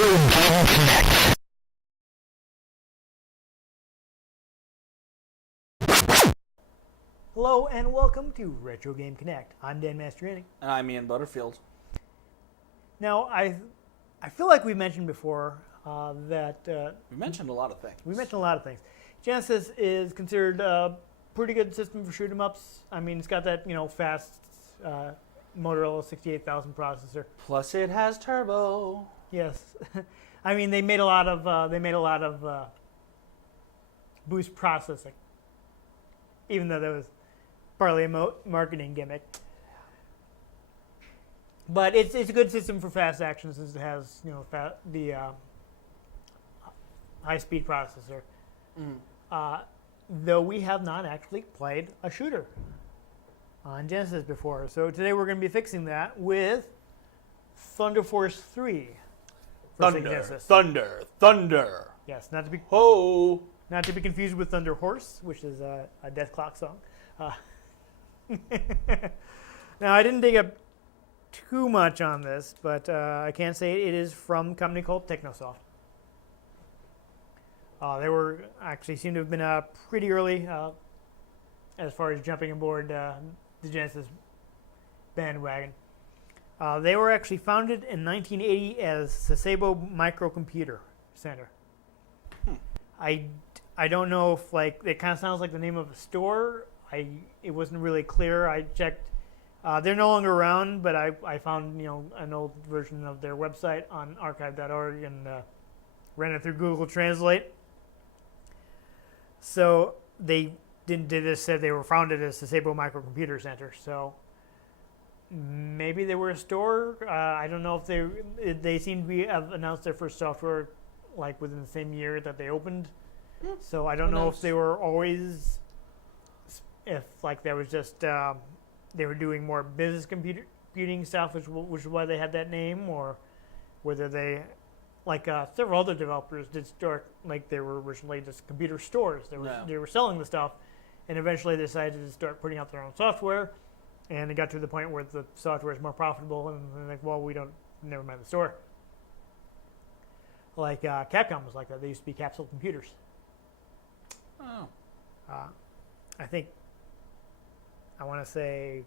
Game Connect. Hello and welcome to Retro Game Connect. I'm Dan Mastriani. And I'm Ian Butterfield. Now, I feel like we mentioned before that We mentioned a lot of things. Genesis is considered a pretty good system for shoot 'em ups. I mean, it's got that fast Motorola 68,000 processor. Plus, it has turbo. Yes, I mean they made a lot of boost processing, even though that was partly a marketing gimmick. But it's a good system for fast action since it has the high speed processor. Though we have not actually played a shooter on Genesis before, so today we're going to be fixing that with Thunder Force 3. Thunder. Yes, not to be confused with Thunder Horse, which is a Death Clock song. Now, I didn't dig up too much on this, but I can say it is from a company called Technosoft. They were actually seem to have been pretty early as far as jumping aboard the Genesis bandwagon. They were actually founded in 1980 as Sasebo Microcomputer Center. I don't know if it kind of sounds like the name of a store. It wasn't really clear. I checked. They're no longer around, but I found an old version of their website on archive.org and ran it through Google Translate. So they just said they were founded as Sasebo Microcomputer Center. So maybe they were a store. I don't know if they seem to have announced their first software within the same year that they opened. So I don't know if they were always, if there was just they were doing more business computing stuff, which is why they had that name, or whether they several other developers did start they were originally just computer stores. They were selling the stuff, and eventually they decided to start putting out their own software. And it got to the point where the software is more profitable, and they're never mind the store. Capcom was like that. They used to be Capsule Computers. Oh. I want to say.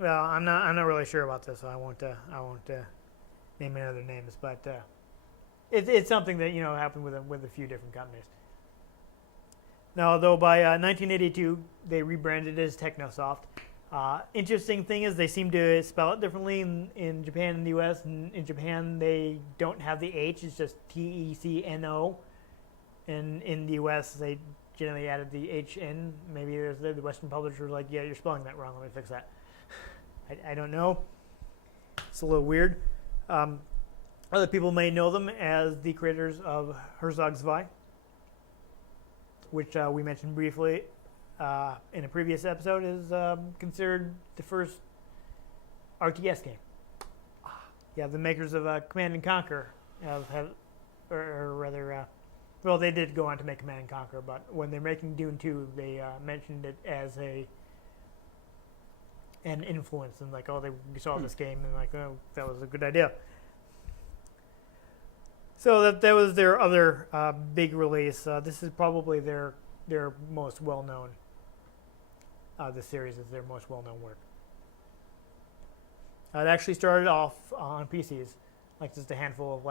Well, I'm not really sure about this, so I won't name any other names. But it's something that happened with a few different companies. Now, though, by 1982 they rebranded as Technosoft. Interesting thing is they seem to spell it differently in Japan and the U.S. In Japan, they don't have the H. It's just T-E-C-N-O. And in the U.S., they generally added the H-N. Maybe the Western publisher was like, yeah, you're spelling that wrong. Let me fix that. I don't know. It's a little weird. Other people may know them as the creators of Herzog Zwei, which we mentioned briefly in a previous episode, is considered the first RTS game. Yeah, the makers of Command & Conquer well, they did go on to make Command & Conquer, but when they're making Dune 2, they mentioned it as an influence, and they saw this game and that was a good idea. So that was their other big release. This is probably their most well-known. This series is their most well-known work. It actually started off on PCs, just a handful of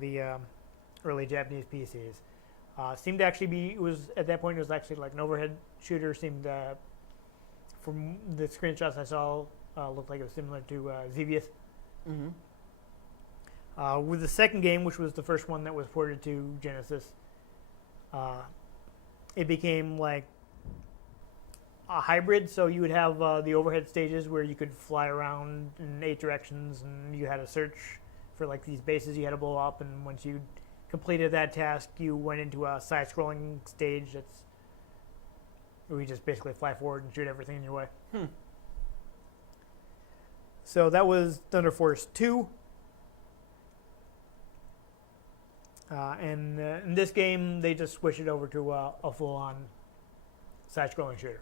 the early Japanese PCs. Seemed to actually be. It was at that point. It was actually an overhead shooter. Seemed from the screenshots I saw looked like it was similar to Xevious. With the second game, which was the first one that was ported to Genesis, it became a hybrid. So you would have the overhead stages where you could fly around in 8 directions, and you had to search for these bases you had to blow up. And once you completed that task, you went into a side-scrolling stage where you just basically fly forward and shoot everything in your way. So that was Thunder Force 2. And in this game, they just switched it over to a full-on side-scrolling shooter.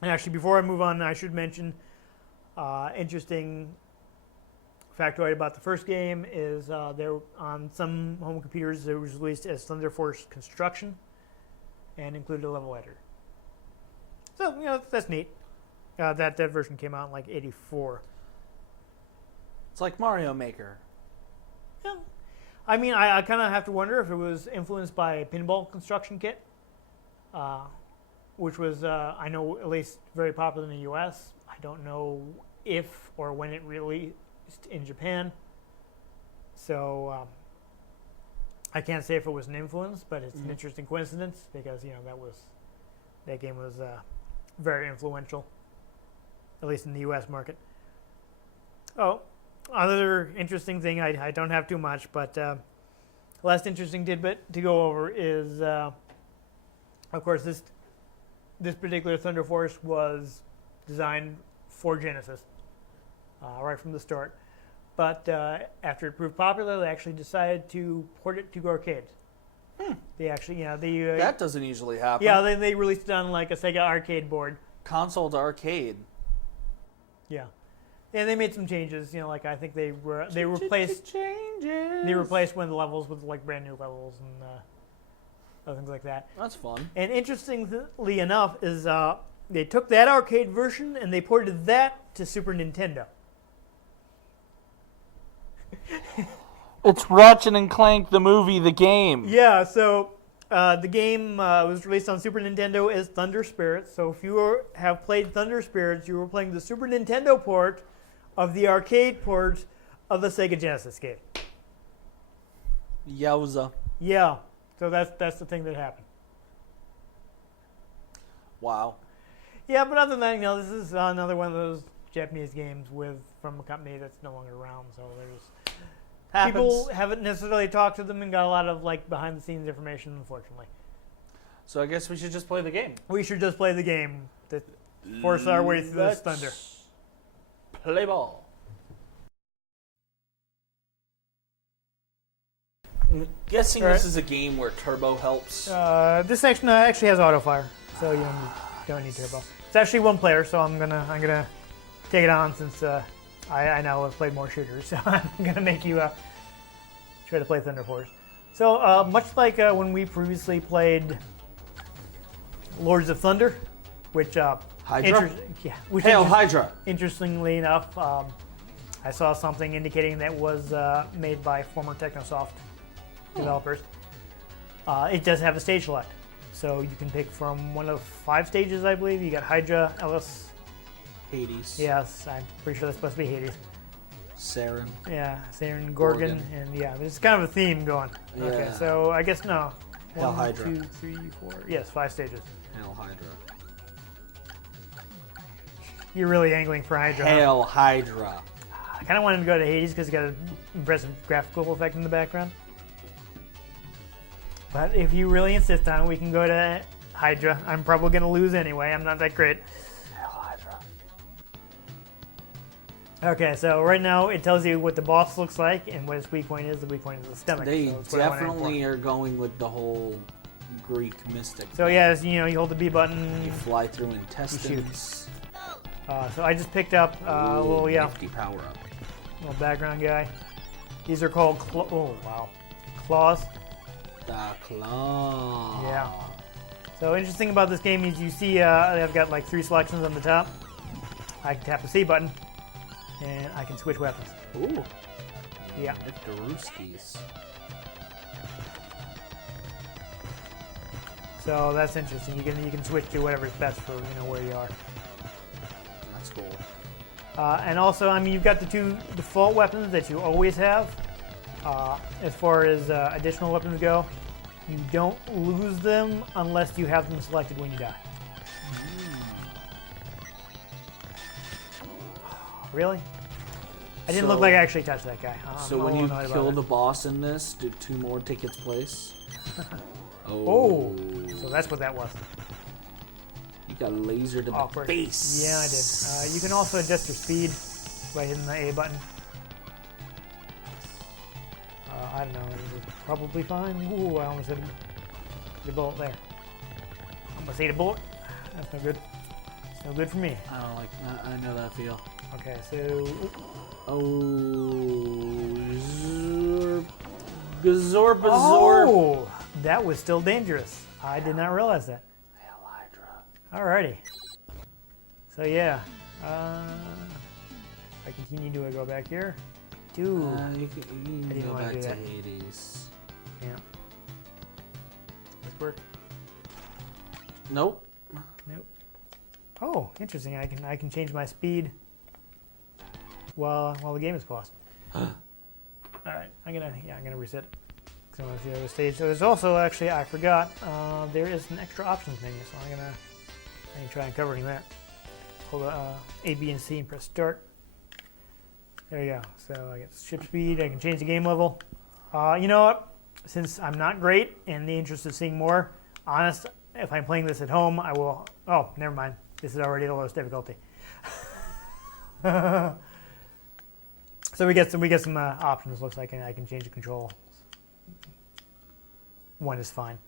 And actually, before I move on, I should mention interesting factoid about the first game is there on some home computers it was released as Thunder Force Construction and included a level editor. So that's neat. That version came out in like '84. It's like Mario Maker. Yeah, I mean I kind of have to wonder if it was influenced by a pinball construction kit, which was I know at least very popular in the U.S. I don't know if or when it released in Japan. So I can't say if it was an influence, but it's an interesting coincidence because that game was very influential, at least in the U.S. market. Oh, other interesting thing, I don't have too much, but last interesting tidbit to go over is, of course, this particular Thunder Force was designed for Genesis right from the start. But after it proved popular, they actually decided to port it to arcades. They actually, That doesn't usually happen. yeah, they released it on like a Sega arcade board. Console to arcade. Yeah, and they made some changes. Like I think they replaced changes. they replaced one of the levels with like brand new levels and other things like that. That's fun. And interestingly enough, is they took that arcade version and they ported that to Super Nintendo. It's Ratchet and Clank, the movie, the game. Yeah, so the game was released on Super Nintendo as Thunder Spirits. So if you have played Thunder Spirits, you were playing the Super Nintendo port of the arcade port of the Sega Genesis game. Yowza. Yeah, so that's the thing that happened. Wow. Yeah, but other than that, this is another one of those Japanese games from a company that's no longer around. So there's people haven't necessarily talked to them and got a lot of like behind the scenes information, unfortunately. So I guess we should just play the game. We should just play the game to force our way through this thunder. Play ball. I'm guessing All right. this is a game where turbo helps. This section actually has auto fire, so you don't need turbo. It's actually one player, so I'm gonna take it on since I now have played more shooters, so I'm gonna make you try to play Thunder Force. So much like when we previously played Lords of Thunder, which Hydra? which Hail Hydra! interestingly enough, I saw something indicating that was made by former Technosoft developers. It does have a stage select, so you can pick from one of 5 stages, I believe. You got Hydra, Ellis. Hades. Yes, I'm pretty sure that's supposed to be Hades. Saren. Yeah, Saturn, Gorgon, and yeah, there's kind of a theme going. Yeah. Okay, so I guess no. Hail 1, Hydra. 2, 3, 4. Yes, 5 stages. Hail Hydra. You're really angling for Hydra. Huh? Hail Hydra. I kind of wanted to go to Hades because it's got an impressive graphical effect in the background. But if you really insist on it, we can go to Hydra. I'm probably going to lose anyway. I'm not that great. Hail Hydra. Okay, so right now it tells you what the boss looks like and what its weak point is. The weak point is the stomach. They so that's what I wanna aim definitely are going with the whole Greek mystic. for. So yeah, you hold the B button. You fly through intestines. So I just picked up a little Nifty power up. little background guy. These are called claws. The claw. Yeah. So interesting about this game is you see I've got like 3 selections on the top. I can tap the C button and I can switch weapons. Ooh. Yeah. Niftaruskis. So that's interesting. You can switch to whatever's best for where you are. That's cool. And also, I mean, you've got the 2 default weapons that you always have. As far as additional weapons go, you don't lose them unless you have them selected when you die. Really? I didn't look like I actually touched that guy. So when you kill the boss in this, do 2 more take its place? Oh, so that's what that was. You got lasered in Awkward. the face. Yeah, I did. You can also adjust your speed by hitting the A button. I don't know. It was probably fine. Ooh, I almost hit the bullet there. Almost ate a bullet. That's no good. It's no good for me. I don't like. I know that feel. Okay, so Gazorb. oh, that was still dangerous. I did not realize that. Alrighty. So yeah, if I continue, do I go back here? Dude, You can didn't go wanna back do to that. Hades. yeah. This work? Nope. Nope. Oh, interesting. I can change my speed while the game is paused. All right, I'm gonna reset it. So I want to see the other stage. So there's also actually I forgot there is an extra options menu. So I'm gonna try and covering that. Hold A, B, and C and press start. There you go. So I get ship speed. I can change the game level. You know what? Since I'm not great in the interest of seeing more, honest, if I'm playing this at home, I will. Oh, never mind. This is already the lowest difficulty. So we get some options. Looks like I can change the control. One is fine.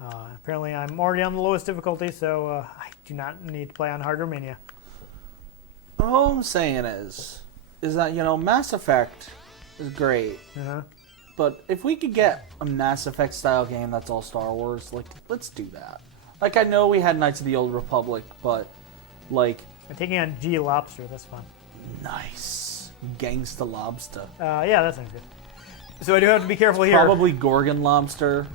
Apparently, I'm already on the lowest difficulty, so I do not need to play on harder mania. All I'm saying is that, Mass Effect is great, Uh-huh. but if we could get a Mass Effect style game that's all Star Wars, let's do that. I know we had Knights of the Old Republic, but I'm taking on G Lobster. That's fun. nice Gangsta Lobster. Yeah, that sounds good. So I do have to be careful here. Probably Gorgon Lobster,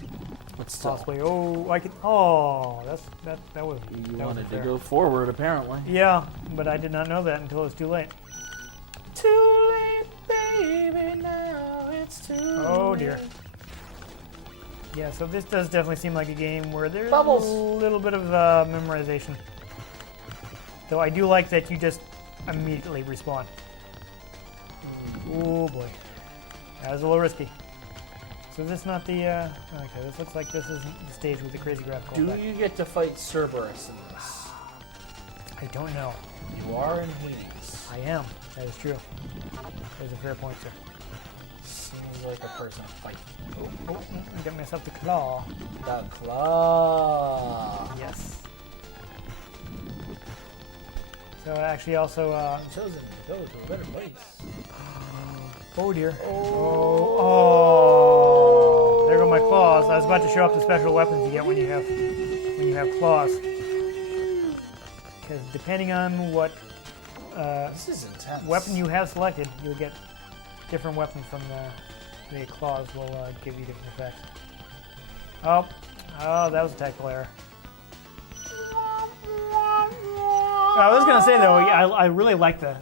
but still. Possibly. Oh, I could. Oh, that was. You that wanted wasn't to fair. go forward, apparently. Yeah, but I did not know that until it was too late. Too late, baby, now it's too Oh dear. Yeah, so this does definitely seem like a game where there's Bubbles. a little bit of memorization. Though I do like that you just immediately respawn. Oh boy. That was a little risky. So this not the, okay, this looks like this isn't the stage with the crazy graphical Do effect. you get to fight Cerberus in this? I don't know. You are in Hades. I am. That is true. There's a fair point, sir. Seems like a person fight. Oh, I got myself the claw. The claw. Yes. So actually also, Chosen to go to a better place. oh dear. Oh. There go my claws. I was about to show up the special weapons you get when you have claws. Because depending on what This is intense. weapon you have selected, you'll get different weapons from the claws will give you different effects. Oh, that was a tactical error. I was gonna say though, I really like the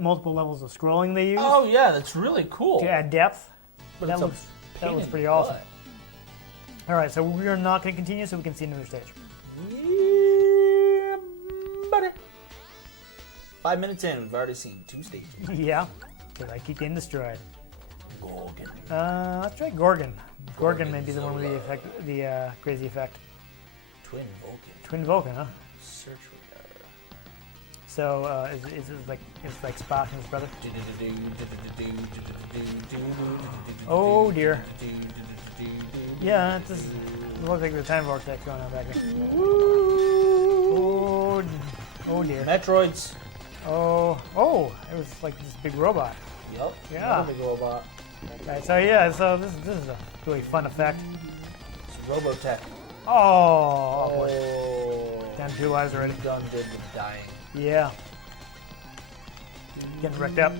multiple levels of scrolling they use Oh yeah, that's really cool. to add depth. But that it's a looks pain in pretty the awesome. butt. All right, so we are not going to continue, so we can see another stage. Yeah, buddy. 5 minutes in, we've already seen 2 stages. Yeah, because I keep getting destroyed. Gorgon. Let's try Gorgon. Gorgon may be the one with the Gorgonzola. effect, the crazy effect. Twin Vulcan. Twin Vulcan, huh? Search radar. So is it like Spock and his brother? Oh dear. Yeah, it just looks like there's a time vortex going on back there. Oh dear. Metroids. Oh, it was like this big robot. Yup. Yeah. Another big robot. Right, so yeah, so this is a really fun effect. It's Robotech. Oh boy. Oh. Down 2 lives already. Done did with dying. Yeah. Getting wrecked up.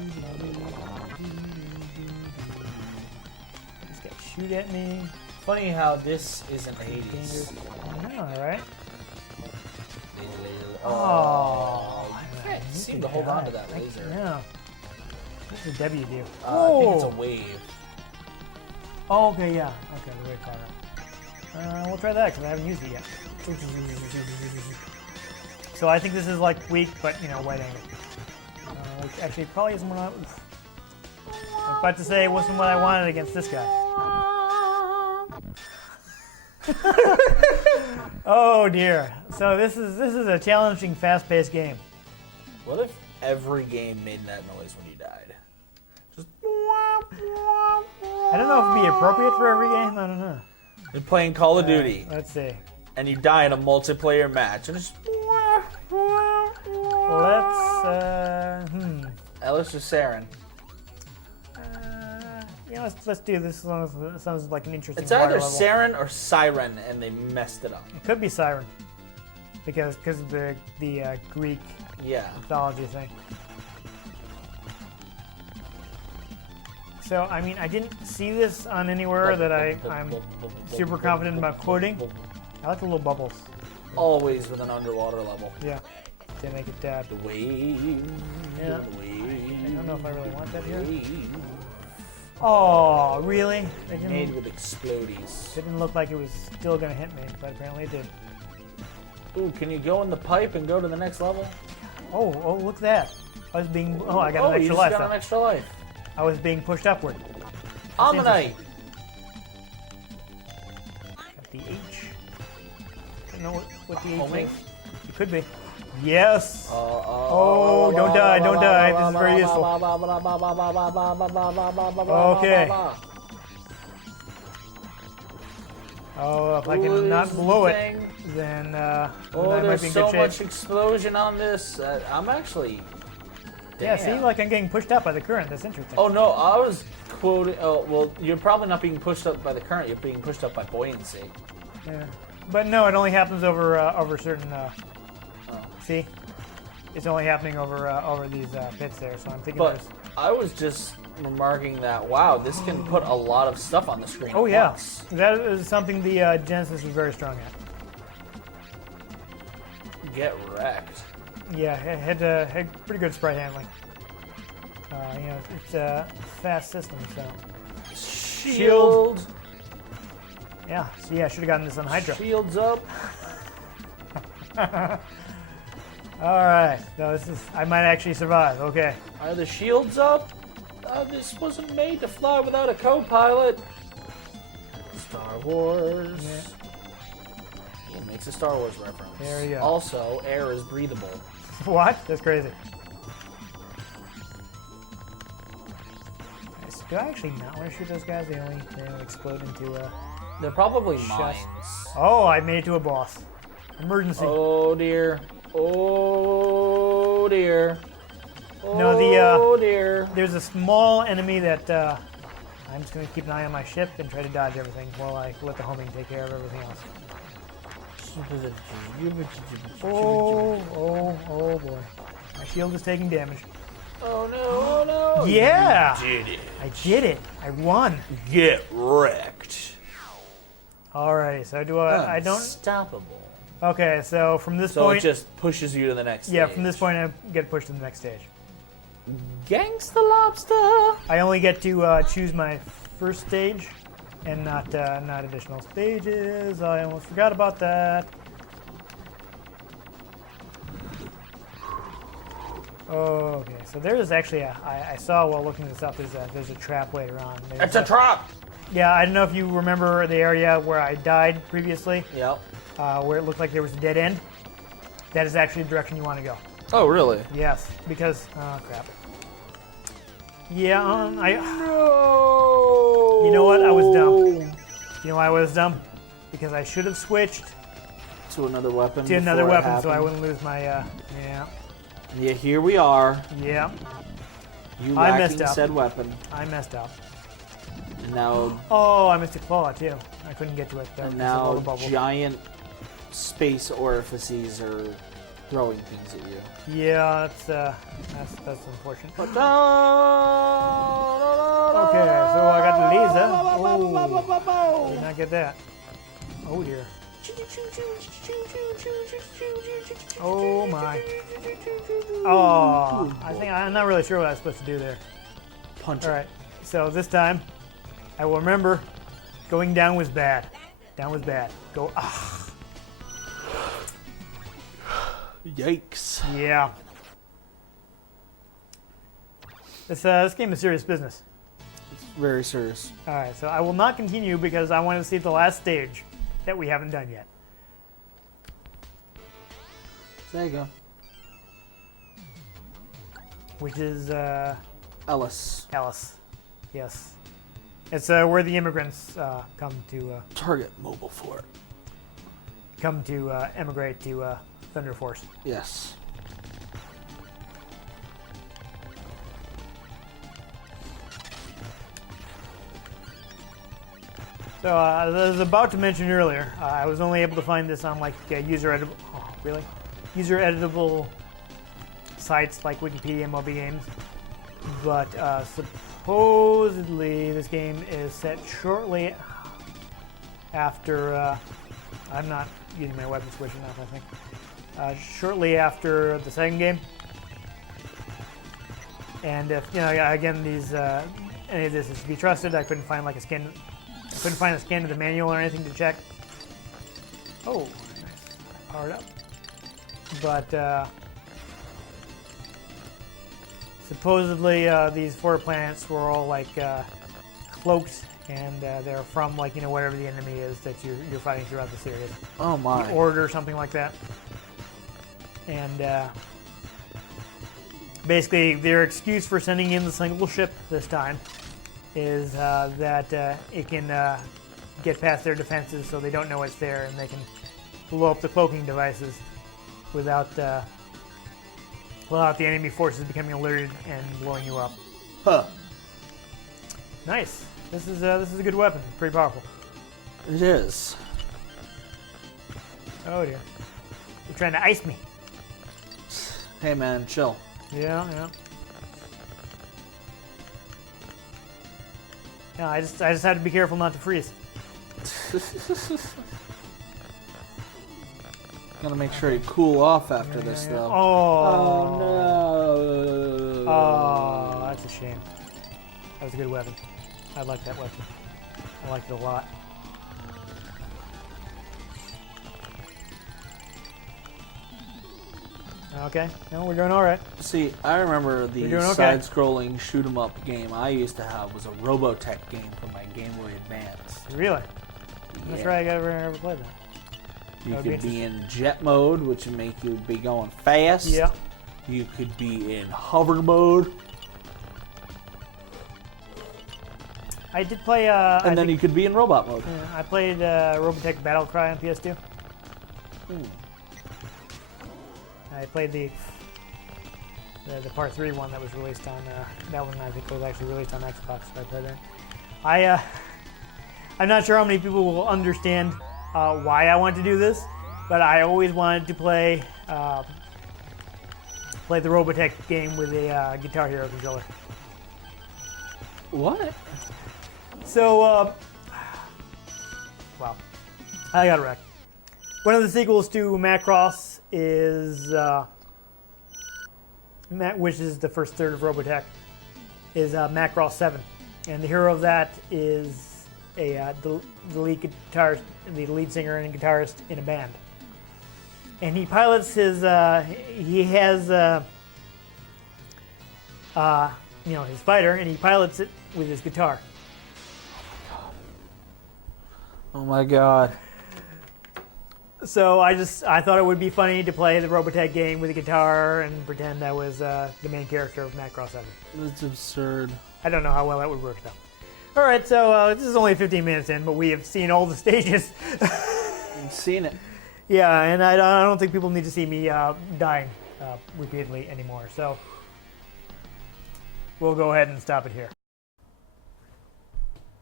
This guy shoot at me. Funny how this isn't Dangerous. Hades. I know, right? Oh. I You can't need seem to hold on to die. that laser. Yeah. What's the W do? I think it's a wave. Oh, okay, yeah. Okay, the way car up. We'll try that because I haven't used it yet. So I think this is like weak, but wide angle. Which actually probably isn't what I was about to say. It wasn't what I wanted against this guy. Oh dear. So this is a challenging, fast-paced game. What if every game made that noise when you died? Just I don't know if it'd be appropriate for every game. I don't know. you're playing Call of Duty Let's see. and you die in a multiplayer match and it's Ellis or Saren? Yeah, let's do this. Sounds like an interesting. It's either water level. Saren or Siren, and they messed it up. It could be Siren, because of the Greek Yeah. mythology thing. So I mean, I didn't see this on anywhere that I'm super confident about quoting. I like the little bubbles. Always with an underwater level. Yeah, they make it The wave. Yeah. The wave. I don't know if I really want that here. Wave. Oh, really? It Made didn't, with explodies. didn't look like it was still gonna hit me, but apparently it did. Ooh, can you go in the pipe and go to the next level? Oh, look at that! I was being. Oh, I got an you extra just life. got Though. an extra life. I was being pushed upward. Ammonite. Got the H. I don't know what the H Homing? means. It could be. Yes. Oh, don't die, don't die. This is very useful. Okay. Oh, if I can not blow it, then I Oh, might there's be in so good shape. much explosion on this. I'm actually. Yeah, see, Damn. like I'm getting pushed up by the current. That's interesting. Oh no, I was quoting. Oh well, you're probably not being pushed up by the current. You're being pushed up by buoyancy. Yeah. But no, it only happens over certain. See, it's only happening over these pits there. So I'm thinking. But There's... I was just remarking that wow, this can put a lot of stuff on the screen. Oh at yeah, once. that is something the Genesis was very strong at. Get wrecked. Yeah, it had pretty good sprite handling. It's a fast system, so Shield. yeah. So yeah, I should have gotten this on Hydra. Shields up. All right, no, I might actually survive. Okay. Are the shields up? This wasn't made to fly without a co-pilot. Star Wars. Yeah. It makes a Star Wars reference. There you go. Also, air is breathable. What? That's crazy. Do I actually not want to shoot those guys? They only explode into They're probably Just- mines. Oh, I made it to a boss. Emergency. Oh dear. Oh dear. No, Oh dear. There's a small enemy that I'm just going to keep an eye on my ship and try to dodge everything while I let the homing take care of everything else. Oh boy. My shield is taking damage. Oh no, oh no. Yeah! You did it. I did it. I won. Get wrecked. Alrighty, so do I don't... Unstoppable. Okay, so from this So point... it just pushes you to the next Yeah, stage. from this point I get pushed to the next stage. Gangsta Lobster. I only get to choose my first stage and not additional stages. I almost forgot about that. Okay, so there's actually I saw while looking this up, there's a trap later on. It's a trap. Yeah, I don't know if you remember the area where I died previously, Yep. where it looked like there was a dead end. That is actually the direction you want to go. Oh, really? Yes, because crap. Yeah, No. You know what? I was dumb. You know why I was dumb? Because I should have switched To another weapon. to another before it weapon so I happened. wouldn't lose my Yeah, here we are. yeah. You I messed lacking up. said weapon. I messed up. And now, Oh, I missed a claw too. I couldn't get to it though. and because of all now the bubbles. giant space orifices are throwing things at you. Yeah, that's unfortunate. But Okay, so I got the laser. Oh, did not get that. Oh dear. Oh my. Oh, I'm not really sure what I was supposed to do there. punch All it. right, so this time I will remember going down was bad. Down was bad. Go, Yikes. yeah. This game is serious business. Very serious. All right, so I will not continue because I want to see the last stage that we haven't done yet. There you go. Which is Ellis. Alice. Yes. It's where the immigrants come to Target mobile fort. emigrate to Thunder Force. Yes. So I was about to mention earlier, I was only able to find this on like user editable sites like Wikipedia and Moby Games. But supposedly this game is set shortly after. I'm not using my weapon switch enough, I think. Shortly after the second game. And if again any of this is to be trusted, I couldn't find like a scan. I couldn't find a scan of the manual or anything to check. Oh, nice. Powered up. But supposedly these 4 planets were all like cloaked, and they're from like whatever the enemy is that you're fighting throughout the series. Oh my. The Order or something like that. And basically, their excuse for sending in the single ship this time is that it can get past their defenses, so they don't know it's there, and they can blow up the cloaking devices without the enemy forces becoming alerted and blowing you up. Huh. Nice. This is a good weapon. Pretty powerful. It is. Oh dear. You're trying to ice me. Hey man, chill. Yeah. Yeah, I just had to be careful not to freeze. Gotta make sure you cool off after this, though. Oh no! Oh, that's a shame. That was a good weapon. I like that weapon. I liked it a lot. Okay, no, we're doing all right. See, I remember the doing okay. side-scrolling shoot-'em-up game I used to have was a Robotech game for my Game Boy Advance. Really? Yeah. That's right. I ever played that. You That would could be be in jet mode, which would make you be going fast. Yeah. You could be in hover mode. I did play. And then you could be in robot mode. I played Robotech Battle Cry on PS2. I played the Part 3 one that was released on. That one I think was actually released on Xbox. So I played that. I'm not sure how many people will understand why I want to do this, but I always wanted to play the Robotech game with a Guitar Hero controller. What? So, well, I got it wrecked. One of the sequels to Macross is, which is the first third of Robotech, is Macross 7, and the hero of that is the lead guitarist, the lead singer and guitarist in a band, and he pilots his he has his fighter, and he pilots it with his guitar. Oh my god. So I thought it would be funny to play the Robotech game with a guitar and pretend I was the main character of Macross 7. That's absurd. I don't know how well that would work though. All right, so this is only 15 minutes in, but we have seen all the stages. You've seen it. Yeah, and I don't think people need to see me dying repeatedly anymore. So we'll go ahead and stop it here.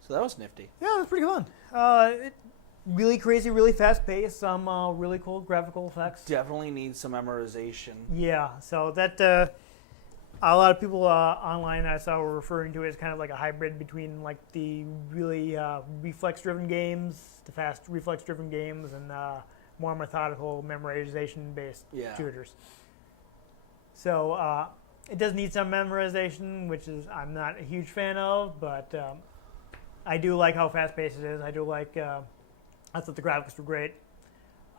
So that was nifty. Yeah, it was pretty fun. Really crazy, really fast paced, some really cool graphical effects. Definitely needs some memorization. Yeah, so that a lot of people online I saw were referring to it as kind of like a hybrid between like the really reflex-driven games, the fast reflex-driven games, and more methodical memorization-based shooters. So it does need some memorization, which is I'm not a huge fan of, but I do like how fast-paced it is. I do like. I thought the graphics were great.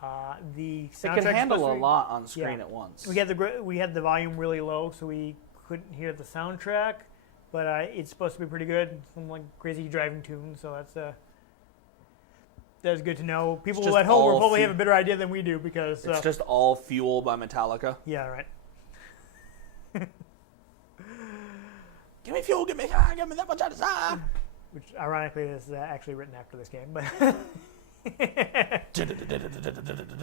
The soundtrack It can handle a lot on screen at once. We had the volume really low, so we couldn't hear the soundtrack, but it's supposed to be pretty good. Some like crazy driving tunes, so that's good to know. People at home will probably have a better idea than we do because it's just all Fuel by Metallica. Yeah, right. Give me fuel, give me that much desire. Which ironically is actually written after this game, but.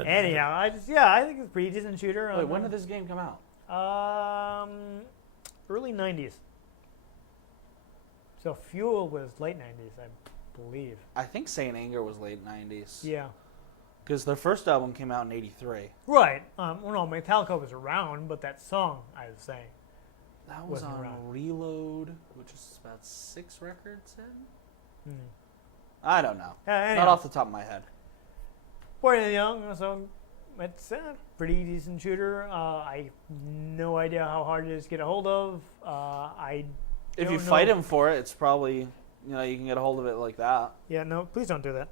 Anyhow, I think it's a pretty decent shooter. Wait, when did this game come out? Early 90s. So Fuel was late 90s, I believe. I think Saint Anger was late 90s. Yeah. Because their first album came out in 83. Right. Well, no, Metallica was around, but that song, I was saying. That was Wasn't on around. Reload, which is about 6 records in? Hmm. I don't know. Anyhow, Not off the top of my head. Boy and Young, so it's a pretty decent shooter. I have no idea how hard it is to get a hold of. If don't you know. fight him for it, it's probably, you can get a hold of it like that. Yeah, no, please don't do that.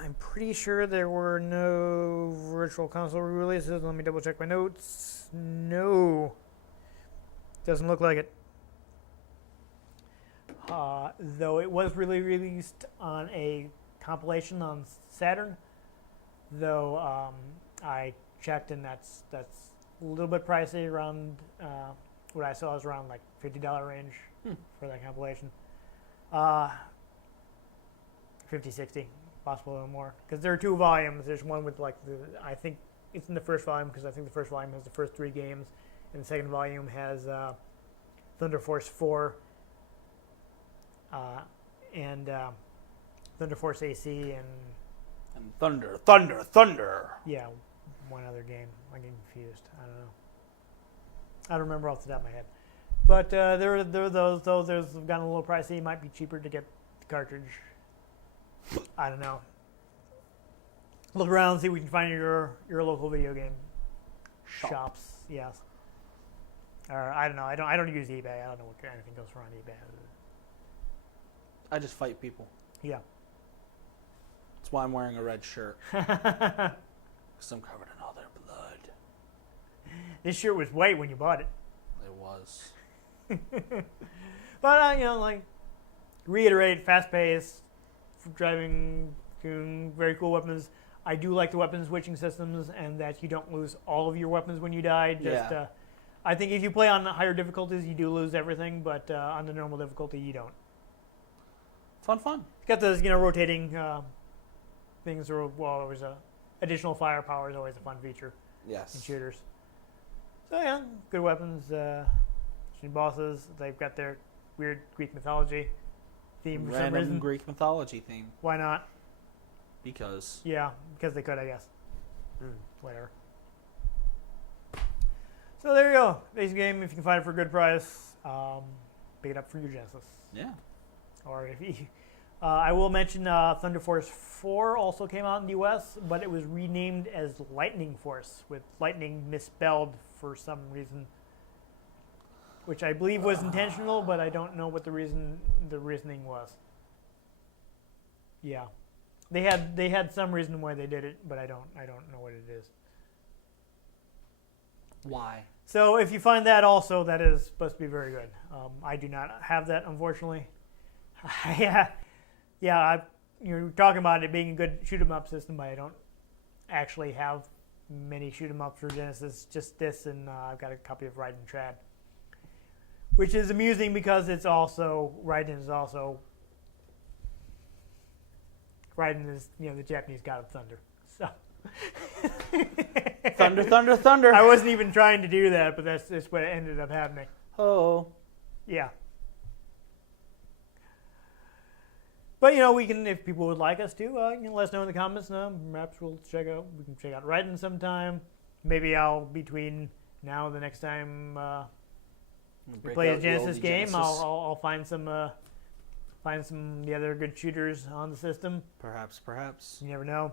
I'm pretty sure there were no virtual console releases. Let me double check my notes. No. Doesn't look like it. Though it was really released on a compilation on Saturn. Though I checked and that's a little bit pricey. Around what I saw was around like $50 range for that compilation. 50, 60. Possible a little more, because there are 2 volumes. There's one with I think it's in the first volume, because I think the first volume has the first 3 games, and the second volume has Thunder Force 4 and Thunder Force AC And Thunder. yeah, one other game. I'm getting confused. I don't know. I don't remember off the top of my head. But there are those, though. There's gotten a little pricey. It might be cheaper to get the cartridge. I don't know. Look around, see if we can find your local video game shops. Yes. Or I don't know. I don't use eBay. I don't know what anything goes for on eBay. I just fight people. Yeah. That's why I'm wearing a red shirt. Because I'm covered in all their blood. This shirt was white when you bought it. It was. But reiterate, fast paced, driving, very cool weapons. I do like the weapon switching systems, and that you don't lose all of your weapons when you die. I think if you play on the higher difficulties, you do lose everything, but on the normal difficulty, you don't. Fun. It's got those, rotating things. Always additional firepower is always a fun feature in Yes. shooters. So yeah, good weapons. Shooting bosses. They've got their weird Greek mythology theme for some Random reason. Greek mythology theme. Why not? Because. Yeah, because they could, I guess. Whatever. So there you go. Basic game. If you can find it for a good price, pick it up for your Genesis. Yeah. Or if you, I will mention Thunder Force 4 also came out in the U.S., but it was renamed as Lightning Force, with lightning misspelled for some reason, which I believe was intentional, but I don't know what the reasoning was. Yeah, they had some reason why they did it, but I don't know what it is. Why? So if you find that also, that is supposed to be very good. I do not have that, unfortunately. You're talking about it being a good shoot 'em up system, but I don't actually have many shoot 'em ups for Genesis. Just this, and I've got a copy of Raiden Trad, which is amusing because it's also Raiden is the Japanese god of thunder. So Thunder. I wasn't even trying to do that, but that's what ended up happening. Oh. Yeah. But we can, if people would like us to, let us know in the comments. Perhaps we can check out Raiden sometime. Maybe between now and the next time we play a Genesis game, I'll find some of the other good shooters on the system. Perhaps. You never know.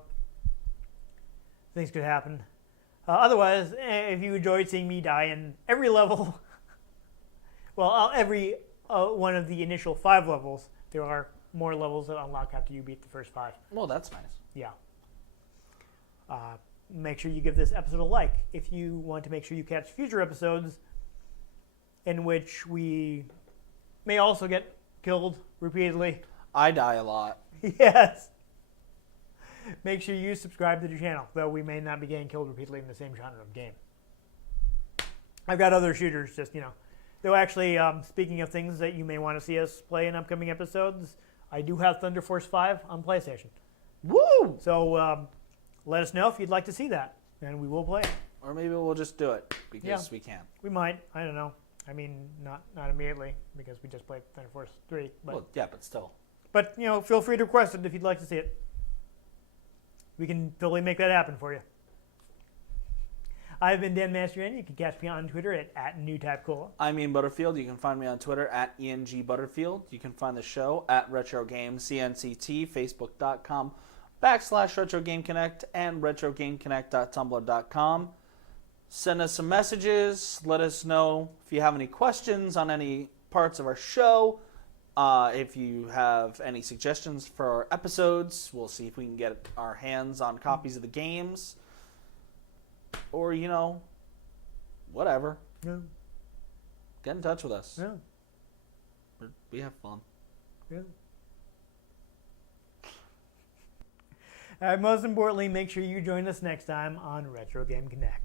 Things could happen. Otherwise, if you enjoyed seeing me die in every level, every one of the initial 5 levels, there are more levels that unlock after you beat the first 5. Well, that's nice. Yeah. Make sure you give this episode a like if you want to make sure you catch future episodes in which we may also get killed repeatedly. I die a lot. Yes. Make sure you subscribe to the channel, though we may not be getting killed repeatedly in the same genre of game. I've got other shooters, Though actually, speaking of things that you may want to see us play in upcoming episodes, I do have Thunder Force 5 on PlayStation. Woo! So let us know if you'd like to see that, and we will play it. Or maybe we'll just do it because we can. We might. I don't know. I mean, not immediately, because we just played Thunder Force 3. But, Well, yeah, but still. But, feel free to request it if you'd like to see it. We can totally make that happen for you. I've been Dan Mastriani. You can catch me on Twitter at NewTypeCola. I'm Ian Butterfield. You can find me on Twitter at ENGButterfield. You can find the show at RetroGameCNCT, Facebook.com/RetroGameConnect, and RetroGameConnect.tumblr.com. Send us some messages. Let us know if you have any questions on any parts of our show. If you have any suggestions for our episodes, we'll see if we can get our hands on copies of the games. Or, whatever. Yeah. Get in touch with us. Yeah. We have fun. Yeah. Most importantly, make sure you join us next time on Retro Game Connect.